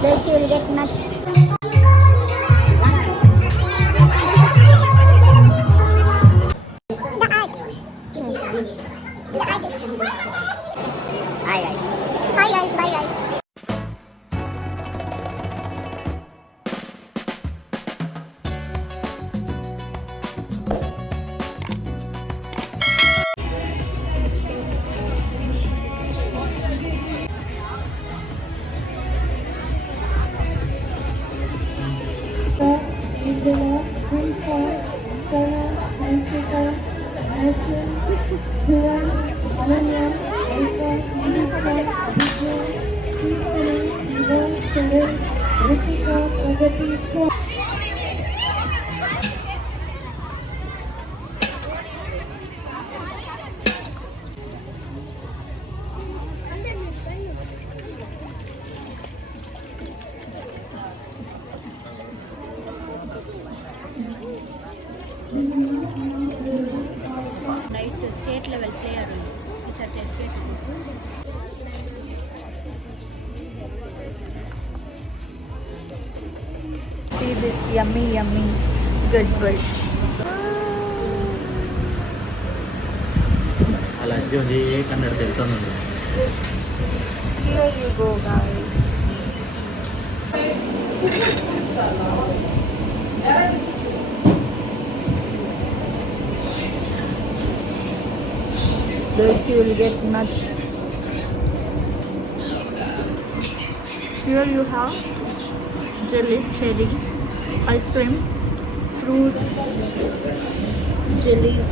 Plus you will get nuts. Hi guys. Hi guys. Bye guys. State level player. It's at a state level. See this yummy good bird. ಅಲ್ಲ ಅಜ್ಜಿ ಒಂದು ಕನ್ನಡ ತಿಳ್ಕೊಂಡು Here you go guys. This you will get nuts. Here you have jelly, cherry, ice cream, fruits, jellies.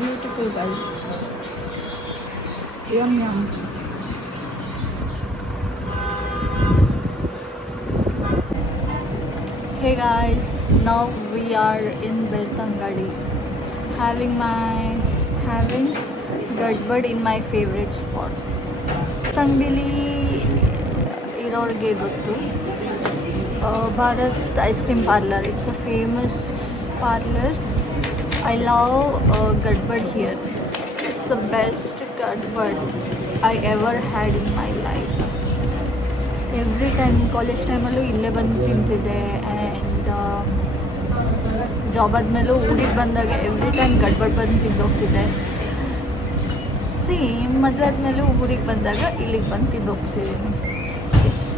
Beautiful guys. Yum yum. Hey guys, now we are in Beltangadi. Having Gadbad in my favorite spot. Tangdili iroorge gottu. Bharat ice cream parlor. It's a famous parlor. I love Gadbad here. It's the best Gadbad I ever had in my life. Every time college time allu ille bandu tintide and job ಆದಮೇಲೂ ಊರಿಗೆ ಬಂದಾಗ every time ಗಡ್ಬಡ್ ಬಂದು ತಿಂದೋಗ್ತಿದ್ದೆ. Same ಮದುವೆ ಆದಮೇಲೂ ಊರಿಗೆ ಬಂದಾಗ ಇಲ್ಲಿಗೆ ಬಂದು ತಿಂದೋಗ್ತಿದ್ದೀನಿ. It's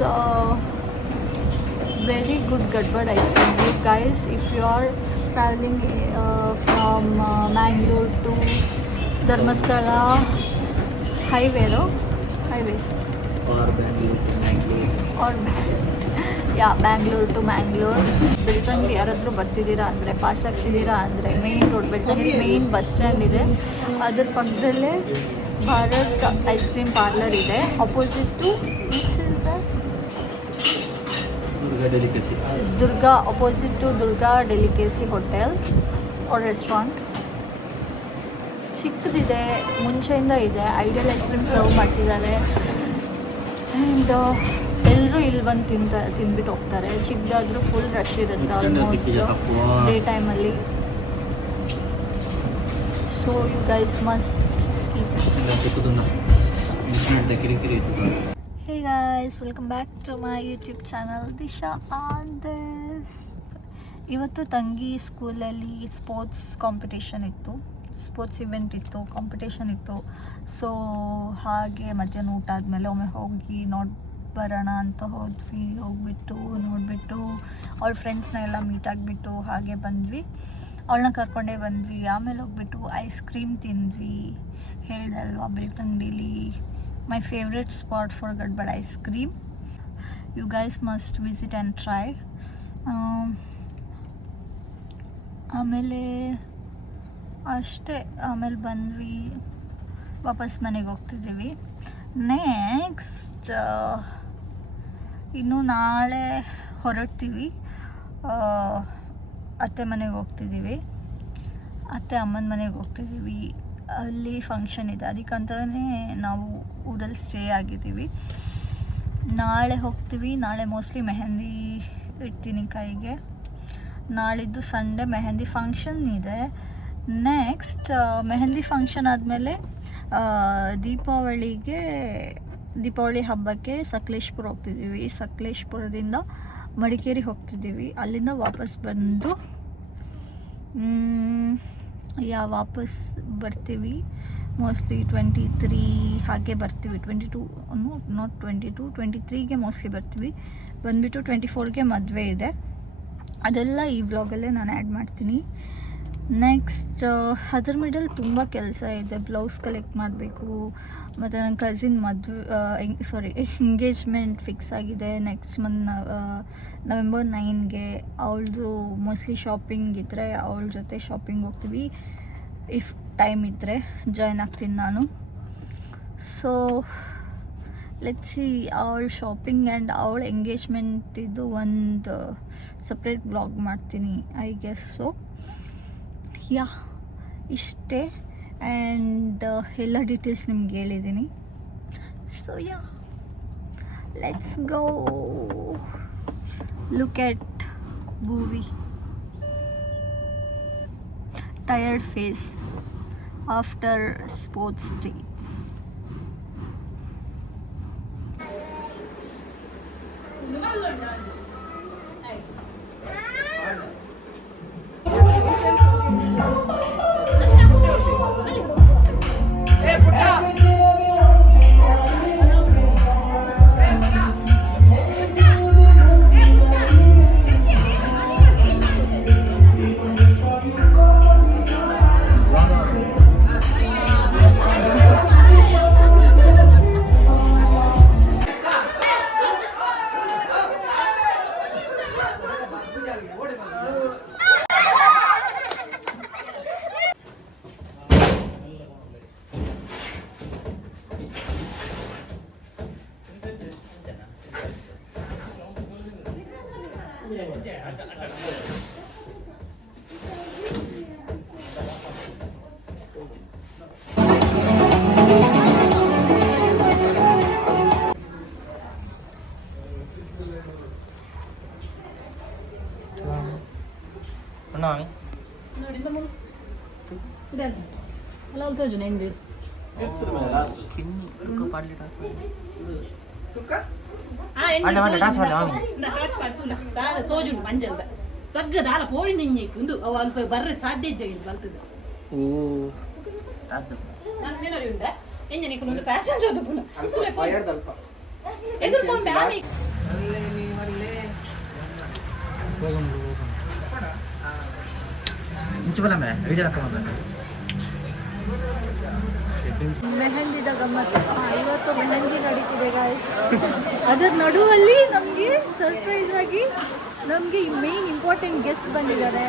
very good gadbad ice cream. You guys, if you are travelling from Mangalore to Dharmasthala highway Bangalore to Mangalore, Belthangady ಯಾರಾದರೂ ಬರ್ತಿದ್ದೀರಾ ಅಂದರೆ, ಪಾಸ್ ಆಗ್ತಿದ್ದೀರಾ ಅಂದರೆ, main road Belthangady main bus stand ಇದೆ, ಅದ್ರ ಪಕ್ಕದಲ್ಲೇ ಭಾರತ್ ಐಸ್ ಕ್ರೀಮ್ ಪಾರ್ಲರ್ ಇದೆ. Opposite to Durga, opposite to Durga delicacy hotel or restaurant. ಚಿಕ್ಕದಿದೆ, ಮುಂಚೆಯಿಂದ ಇದೆ. ಐಡಿಯಲ್ ಐಸ್ ಕ್ರೀಮ್ ಸರ್ವ್ ಮಾಡ್ತಿದ್ದಾರೆ ಆ್ಯಂಡ್ ಎಲ್ಲರೂ ಇಲ್ಲಿ ಬಂದು ತಿಂದ್ಬಿಟ್ಟು ಹೋಗ್ತಾರೆ. ಚಿಕ್ಕದಾದ್ರೂ ಫುಲ್ ರಶ್ ಇರುತ್ತೆ ಆಲ್ಮೋಸ್ಟ್ ಡೇ ಟೈಮಲ್ಲಿ. So you guys must. Hey guys, welcome back to my YouTube channel Disha on this. ಇವತ್ತು ತಂಗಿ ಸ್ಕೂಲಲ್ಲಿ ಸ್ಪೋರ್ಟ್ಸ್ ಕಾಂಪಿಟೇಷನ್ ಇತ್ತು, ಸ್ಪೋರ್ಟ್ಸ್ ಇವೆಂಟ್ ಇತ್ತು, ಕಾಂಪಿಟೇಷನ್ ಇತ್ತು. ಸೊ ಹಾಗೆ ಮಧ್ಯಾಹ್ನ ಊಟ ಆದಮೇಲೆ ಒಮ್ಮೆ ಹೋಗಿ ಬರೋಣ ಅಂತ ಹೋದ್ವಿ. ಹೋಗ್ಬಿಟ್ಟು ನೋಡಿಬಿಟ್ಟು ಅವ್ಳ ಫ್ರೆಂಡ್ಸ್ನ ಎಲ್ಲ ಮೀಟ್ ಆಗಿಬಿಟ್ಟು ಹಾಗೆ ಬಂದ್ವಿ. ಅವಳನ್ನ ಕರ್ಕೊಂಡೇ ಬಂದ್ವಿ. ಆಮೇಲೆ ಹೋಗ್ಬಿಟ್ಟು ಐಸ್ ಕ್ರೀಮ್ ತಿಂದ್ವಿ. ಹೇಳ್ದೆ ಅಲ್ವಾ, ಬೆಳ್ತಂಗಡಿಲಿ my favourite spot for gadbad ice cream. You guys must visit and try. ಆಮೇಲೆ ಅಷ್ಟೇ, ಆಮೇಲೆ ಬಂದ್ವಿ, ವಾಪಸ್ ಮನೆಗೆ ಹೋಗ್ತಿದ್ದೀವಿ. ನೆಕ್ಸ್ಟ್ ಇನ್ನು ನಾಳೆ ಹೊರಡ್ತೀವಿ, ಅತ್ತೆ ಮನೆಗೆ ಹೋಗ್ತಿದ್ದೀವಿ, ಅತ್ತೆ ಅಮ್ಮನ ಮನೆಗೆ ಹೋಗ್ತಿದ್ದೀವಿ. ಅಲ್ಲಿ ಫಂಕ್ಷನ್ ಇದೆ, ಅದಕ್ಕಂತಲೇ ನಾವು ಊರಲ್ಲಿ ಸ್ಟೇ ಆಗಿದ್ದೀವಿ. ನಾಳೆ ಹೋಗ್ತೀವಿ. ನಾಳೆ ಮೋಸ್ಟ್ಲಿ ಮೆಹಂದಿ ಇಡ್ತೀನಿ ಕೈಗೆ. ನಾಳಿದ್ದು ಸಂಡೇ ಮೆಹಂದಿ ಫಂಕ್ಷನ್ ಇದೆ. ನೆಕ್ಸ್ಟ್ ಮೆಹಂದಿ ಫಂಕ್ಷನ್ ಆದಮೇಲೆ ದೀಪಾವಳಿ ಹಬ್ಬಕ್ಕೆ ಸಕಲೇಶ್ಪುರ ಹೋಗ್ತಿದ್ದೀವಿ. ಸಕಲೇಶ್ಪುರದಿಂದ ಮಡಿಕೇರಿ ಹೋಗ್ತಿದ್ದೀವಿ. ಅಲ್ಲಿಂದ ವಾಪಸ್ ಬಂದು ವಾಪಸ್ ಬರ್ತೀವಿ. ಮೋಸ್ಟ್ಲಿ 23 ಹಾಗೆ ಬರ್ತೀವಿ. 22 ನಾಟ್ 22 23ಗೆ ಮೋಸ್ಟ್ಲಿ ಬರ್ತೀವಿ. ಬಂದುಬಿಟ್ಟು 24ಗೆ ಮದುವೆ ಇದೆ. ಅದೆಲ್ಲ ಈ ವ್ಲಾಗಲ್ಲೇ ನಾನು ಆ್ಯಡ್ ಮಾಡ್ತೀನಿ. ನೆಕ್ಸ್ಟ್ ಅದರ ಮಿಡಲ್ ತುಂಬ ಕೆಲಸ ಇದೆ. ಬ್ಲೌಸ್ ಕಲೆಕ್ಟ್ ಮಾಡಬೇಕು, ಮತ್ತು ನನ್ನ ಕಸಿನ್ ಎಂಗೇಜ್ಮೆಂಟ್ ಫಿಕ್ಸ್ ಆಗಿದೆ ನೆಕ್ಸ್ಟ್ ಮಂತ್ November 9ಗೆ. ಅವಳದು ಮೋಸ್ಟ್ಲಿ ಶಾಪಿಂಗ್ ಇದ್ದರೆ ಅವಳ ಜೊತೆ ಶಾಪಿಂಗ್ ಹೋಗ್ತೀವಿ. ಇಫ್ ಟೈಮ್ ಇದ್ದರೆ ಜಾಯ್ನ್ ಆಗ್ತೀನಿ ನಾನು. ಸೊ ಲೆಟ್ಸ್ ಸಿ, ಅವಳ ಶಾಪಿಂಗ್ ಆ್ಯಂಡ್ ಅವಳ ಎಂಗೇಜ್ಮೆಂಟ್ ಇದು ಒಂದು ಸಪ್ರೇಟ್ ಬ್ಲಾಗ್ ಮಾಡ್ತೀನಿ ಐ ಗೆಸ್. ಸೊ ಇಷ್ಟೇ. ಆ್ಯಂಡ್ ಎಲ್ಲ ಡೀಟೇಲ್ಸ್ ನಿಮ್ಗೆ ಹೇಳಿದ್ದೀನಿ. So let's go look at movie. Tired face after sports day. ಬರ್ರೆ ಸಾಧ್ಯ ಬರ್ತದೆ. ಮೆಹಂದಿದ ಗಮ್ಮತ್ತು. ಇವತ್ತು ಮೆಹಂದಿ ನಡೀತಿದೆ ಗಾಯ್ಸ್. ಅದರ ನಡುವಲ್ಲಿ ನಮಗೆ ಸರ್ಪ್ರೈಸ್ ಆಗಿ ನಮಗೆ ಮೇನ್ ಇಂಪಾರ್ಟೆಂಟ್ ಗೆಸ್ಟ್ ಬಂದಿದ್ದಾರೆ.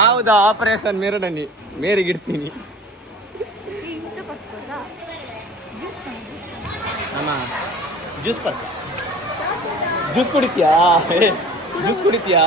ಹೌದಾ, ಆಪರೇಷನ್ ಮೇರಡನಿ ಮೇರಿಗಿಡ್ತೀನಿ. ಜ್ಯೂಸ್ ಕುಡಿತೀಯಾ? ಜ್ಯೂಸ್ ಕುಡಿತೀಯಾ?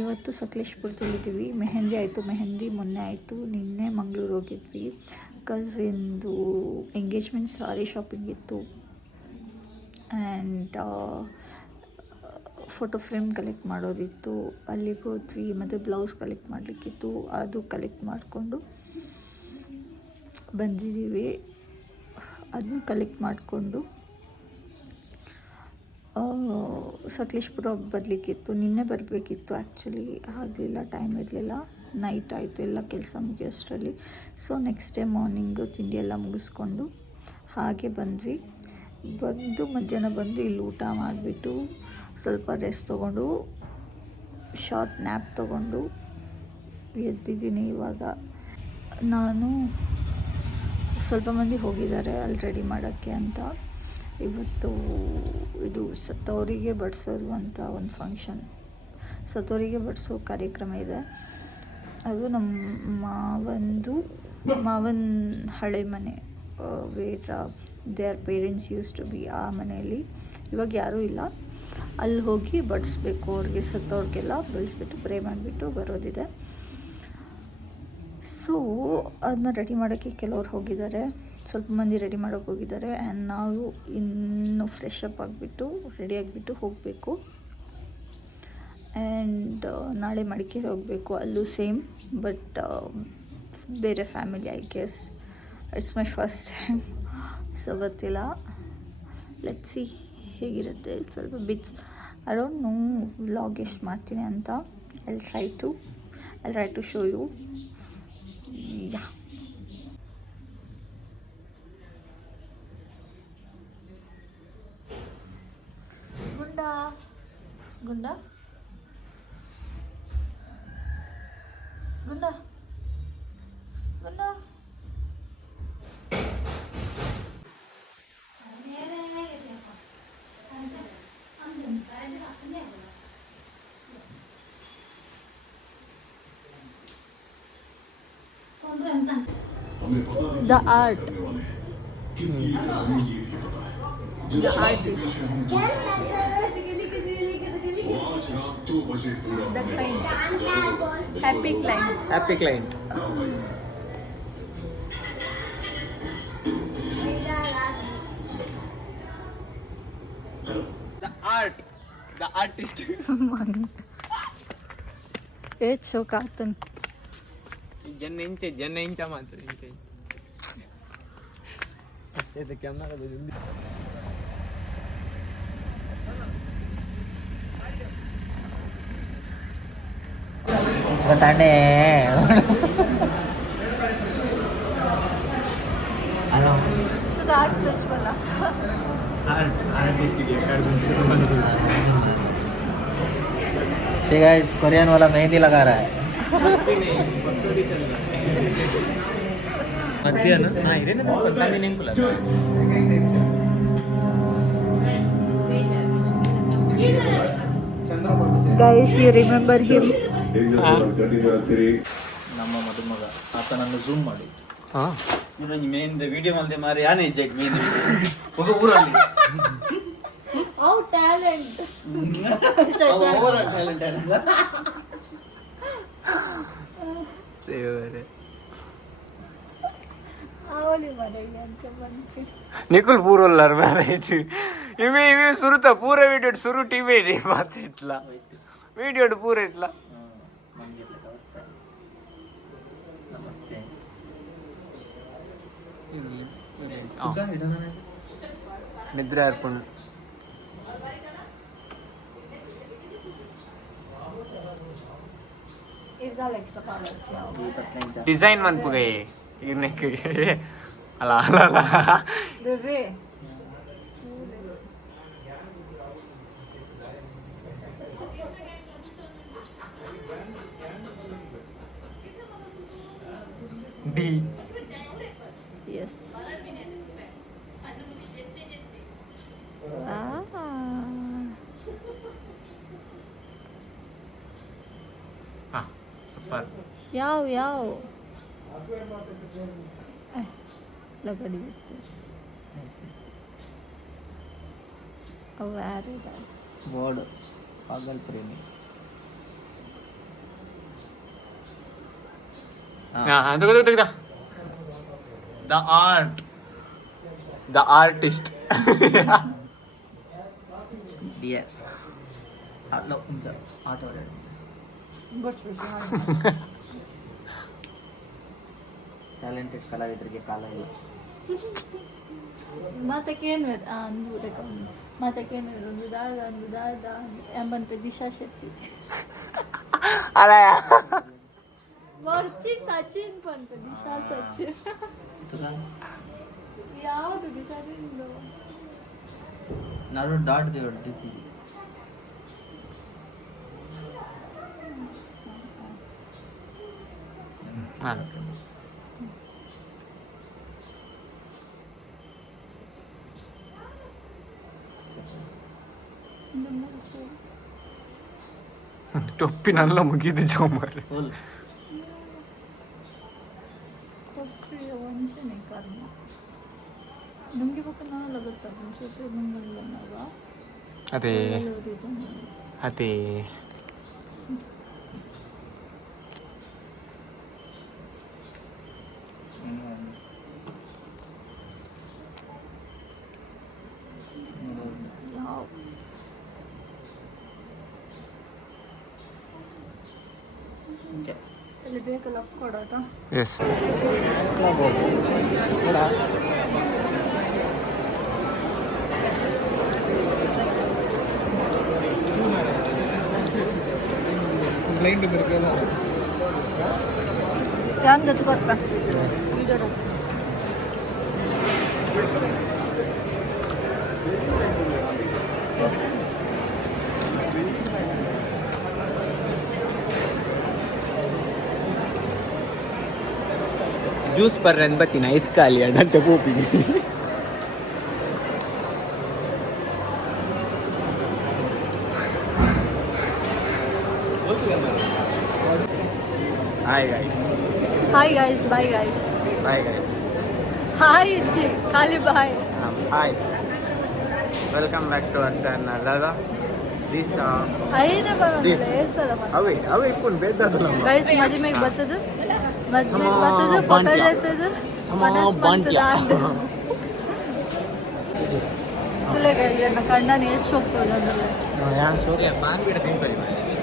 ಇವತ್ತು ಸಕಲೇಶ್ಪುರದಲ್ಲಿದ್ದೀವಿ. ಮೆಹಂದಿ ಆಯಿತು. ಮೆಹಂದಿ ಮೊನ್ನೆ ಆಯಿತು. ನಿನ್ನೆ ಮಂಗಳೂರು ಹೋಗಿದ್ವಿ. ಕಸಿನ್ದು ಎಂಗೇಜ್ಮೆಂಟ್ ಸಾರಿ ಶಾಪಿಂಗ್ ಇತ್ತು. ಆ್ಯಂಡ್ ಫೋಟೋ ಫ್ರೇಮ್ ಕಲೆಕ್ಟ್ ಮಾಡೋದಿತ್ತು, ಅಲ್ಲಿಗೆ ಹೋದ್ವಿ. ಮತ್ತು ಬ್ಲೌಸ್ ಕಲೆಕ್ಟ್ ಮಾಡಲಿಕ್ಕಿತ್ತು, ಅದು ಕಲೆಕ್ಟ್ ಮಾಡಿಕೊಂಡು ಬಂದಿದ್ದೀವಿ. ಅದನ್ನ ಕಲೆಕ್ಟ್ ಮಾಡಿಕೊಂಡು ಸಕಲೇಶ್ಪುರ ಬರಲಿಕ್ಕಿತ್ತು. ನಿನ್ನೆ ಬರಬೇಕಿತ್ತು ಆ್ಯಕ್ಚುಲಿ, ಆಗಲಿಲ್ಲ, ಟೈಮ್ ಇರಲಿಲ್ಲ. ನೈಟ್ ಆಯಿತು ಎಲ್ಲ ಕೆಲಸ ಮುಗಿಯೋಷ್ಟರಲ್ಲಿ. ಸೊ ನೆಕ್ಸ್ಟ್ ಡೇ ಮಾರ್ನಿಂಗು ತಿಂಡಿ ಎಲ್ಲ ಮುಗಿಸ್ಕೊಂಡು ಹಾಗೆ ಬಂದ್ವಿ. ಬಂದು ಮಧ್ಯಾಹ್ನ ಬಂದು ಇಲ್ಲಿ ಊಟ ಮಾಡಿಬಿಟ್ಟು ಸ್ವಲ್ಪ ರೆಸ್ಟ್ ತೊಗೊಂಡು ಶಾರ್ಟ್ ನ್ಯಾಪ್ ತೊಗೊಂಡು ಎದ್ದಿದ್ದೀನಿ ಇವಾಗ. ನಾನು ಸ್ವಲ್ಪ ಮಂದಿ ಹೋಗಿದ್ದಾರೆ ಅಲ್ಲಿ ರೆಡಿ ಮಾಡೋಕ್ಕೆ ಅಂತ. ಇವತ್ತು ಇದು ಸತ್ತವರಿಗೆ ಬಡಿಸೋದು ಅಂತ ಒಂದು ಫಂಕ್ಷನ್, ಸತ್ತವರಿಗೆ ಬಡಿಸೋ ಕಾರ್ಯಕ್ರಮ ಇದೆ. ಅದು ನಮ್ಮ ಮಾವನ ಹಳೆ ಮನೆ, where their parents use to be. ಆ ಮನೆಯಲ್ಲಿ ಇವಾಗ ಯಾರೂ ಇಲ್ಲ. ಅಲ್ಲಿ ಹೋಗಿ ಬಡಿಸ್ಬೇಕು, ಅವ್ರಿಗೆ ಸತ್ತವ್ರಿಗೆಲ್ಲ ಬೆಳೆಸ್ಬಿಟ್ಟು ಪ್ರೇ ಮಾಡಿಬಿಟ್ಟು ಬರೋದಿದೆ. ಸೊ ಅದನ್ನ ರೆಡಿ ಮಾಡೋಕ್ಕೆ ಕೆಲವ್ರು ಹೋಗಿದ್ದಾರೆ, ಸ್ವಲ್ಪ ಮಂದಿ ರೆಡಿ ಮಾಡೋಕ್ಕೆ ಹೋಗಿದ್ದಾರೆ. ಆ್ಯಂಡ್ ನಾವು ಇನ್ನೂ ಫ್ರೆಶ್ ಅಪ್ ಆಗಿಬಿಟ್ಟು ರೆಡಿ ಆಗಿಬಿಟ್ಟು ಹೋಗಬೇಕು. ಆ್ಯಂಡ್ ನಾಳೆ ಮಡಿಕೇರಿ ಹೋಗಬೇಕು, ಅಲ್ಲೂ ಸೇಮ್, ಬಟ್ ಬೇರೆ family. I guess it's my first time, so ಗೊತ್ತಿಲ್ಲ. ಲೆಟ್ಸ್ ಸಿ ಹೇಗಿರುತ್ತೆ. ಸ್ವಲ್ಪ bits I don't know vlog ಎಷ್ಟು ಮಾಡ್ತೀನಿ ಅಂತ. I try to show you. ಯಾ ಗುಂಡ ಗುಂಡ ಗುಂಡ ಗುಂಡ The art. The artist. The client. Happy client. Happy client. The art. The artist. It's so cartoon. ಜನ ಇಂಚ ಮಾತ್ರ ಇಂಚ ಇದು ಕ್ಯಾಮ್ರಾ ತಾಂಡೆ ಹಲೋ आर्टिस्टिक गाइस कोरियन वाला मेहंदी लगा रहा है. Guys, you remember him? ನಮ್ಮ ಮದುಮಗ ಆತನನ್ನು ಝೂಮ್ ಮಾಡಿ ಮೇನ್ ವಿಡಿಯೋ ಮಂದಿ ಮಾರಿ ಯಾನೇ ಜೆಟ್ ಮೇನ್ ಊರಲ್ಲಿ Oh, talent. ಓವರ್ ಟ್ಯಾಲೆಂಟ್ निकुल पूरोल्लार मैरेज इवे इवे सुरुता पूरा वीडियो सुरु टीवी रे बात इट्ला वीडियो पूरा इट्ला निद्रा अर्पण डिजाइन मन पुगे इरने के अला अला अला देवे डी yes हाँ सुपर ಯಾವ ಲಗಡಿ ಇತ್ತು ಅವು ಯಾರಿದ್ದಾರೆ ಬೋರ್ಡ್ ಪಾಗಲ್ ಪ್ರೇಮಿ हाँ देखो the artist yes आलो इंजर आटो रेडी ಟ್ಯಾಲೆಂಟೆಡ್ ಕಲಾವಿದರಿಗೆ ಕಾಲ ಇಲ್ಲ ಮಾತಕ್ಕೇನು ಮಾತಕ್ಕೇನು ಒಂದು ದಾದ ಎಂಬಂತೆ ದಿಶಾ ಶೆಟ್ಟಿ अला वरची सचिन पण दिशा सचिन ಯಾವುದು ಡಿಸೈಡಿಂಗ್ ನಾನು ಡಾಟ್ ದಿ ಹೊಡ್ತಿದ್ದೆ ಹಾಂ ಟೊಪ್ಪಿನೆಲ್ಲ ಮುಗಿದು ಜಾಮಾರೆ ವಂಚನೆ ಕರ್ಮ ನುಂಗಿ ಪಕ್ಕ ನಾನೆಲ್ಲ ಗೊತ್ತಾಗ ಮುಂಚೆ ನುಂಗಲ್ಲ ಅದೇ ಅದೇ ಅಲ್ಲಿ ಬೇಕಲ್ಲ ಕೊಡೋದ ಎಸ್ ಯಾನ್ ಜೊತೆ ಕೊಟ್ಟ ಜ್ಯೂಸ್ ಬರ್ರೆ ಬತ್ತೀನಿ ಐಸ್ ಖಾಲಿ ಅಣ್ಣ ಚಪೋಪಿಗೆ hi guys hi guys bye guys bye guys hi ಇಜ್ಜಿ ಖಾಲಿ bye hi welcome back to our channel ದಾದಾ ದಿಸ್ ಐನ ಬರೋದಿಲ್ಲ ಹೇಳ್ತಾರ ಅವೇ ಇಟ್ಕೊಂಡು ಬೇದಲ್ಲ ಗೈಸ್ ಮದುವೆಗೆ ಬರ್ತದ ಮದುವೆಗೆ ಬರ್ತದ ಫೋಟೋ ತೆಗ್ತದ ಮನಸ್ ಬರ್ತದ ತುಲೆ ಗೈಸ್ ನನ್ನ ಕಣ್ಣನ ಹೆಚ್ಚು ಹೋಗ್ತದೆ ಅದ್ರಲ್ಲಿ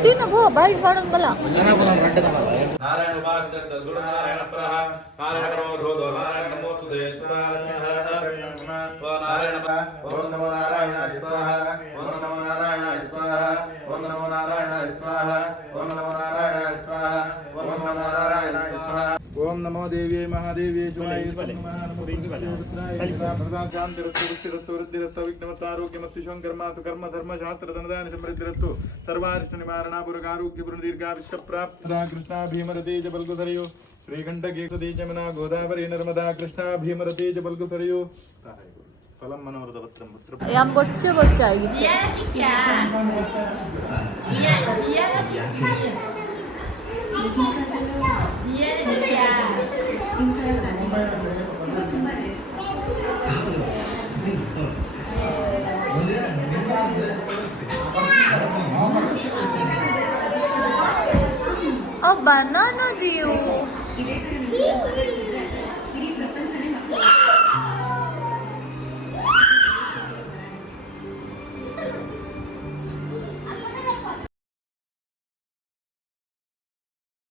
ತಿನ್ನ ಬೋ ಬಾಯಿಗೆ ಮಾಡೋದು ಬಲ್ಲ ನಾರಾಯಣ ಉಪಾಸಿತ ಗುರು ನಾರಾಯಣ ಪರಹ ನಾರಾಯಣ ಪರಮೋಧೋ ನಾರಾಯಣ ನಮೋಸ್ತುತೆ ಓಂ ನಮೋ ನಾರಾಯಣ ಸ್ವಾಹ ಓಂ ನಮೋ ನಾರಾಯಣ ಸ್ವಾಹ ಓಂ ನಮೋ ನಾರಾಯಣ ಸ್ವಾಹ ಓಂ ನಮೋ ನಾರಾಯಣ ಸ್ವಾಹ ಓಂ ನಮೋ ನಾರಾಯಣ ಸ್ವಾಹ ಓಂ ನಮೋ ದೇವಿಯೇ ಮಹಾದೇವಿಯೇ ಜ್ವಾಯಿ ಶಾಂತಿ ವೃದ್ಧಿರತ್ತು ವಿಘ್ನಮತ್ತ ಆರೋಗ್ಯ ಮತ್ತು ಶಂಕರ್ಮಾತು ಕರ್ಮ ಧರ್ಮ ಶಾಸ್ತ್ರ ಧನದಾನ ಸಮೃದ್ಧಿರತ್ತು ಸರ್ವಾರಿಷ್ಟ ನಿವಾರಣ ಆರೋಗ್ಯ ಪೂರ್ಣ ದೀರ್ಘ ವಿಶ್ವಪ್ರಾಪ್ತ ಕೃಷ್ಣ ಭೀಮರ ತೇಜ ಬಲ್ಗುಧರೆಯು ಶ್ರೀಕಂಠಗೀಕೃತಿ ಜಮುನಾ ಗೋದಾವರಿ ನರ್ಮದಾ ಕೃಷ್ಣ ಭೀಮರ ತೇಜ ಬಲ್ಗುಧರೆಯು ಫಲಂ ಮನೋರದ ಪತ್ರಂ ಪುತ್ರ ಯಾಮ್ ಬೊಚ್ಚೆ ಬೊಚ್ಚೆ ಆಗಿತ್ತು ಆ ಬನಾನಾ ದಿಯು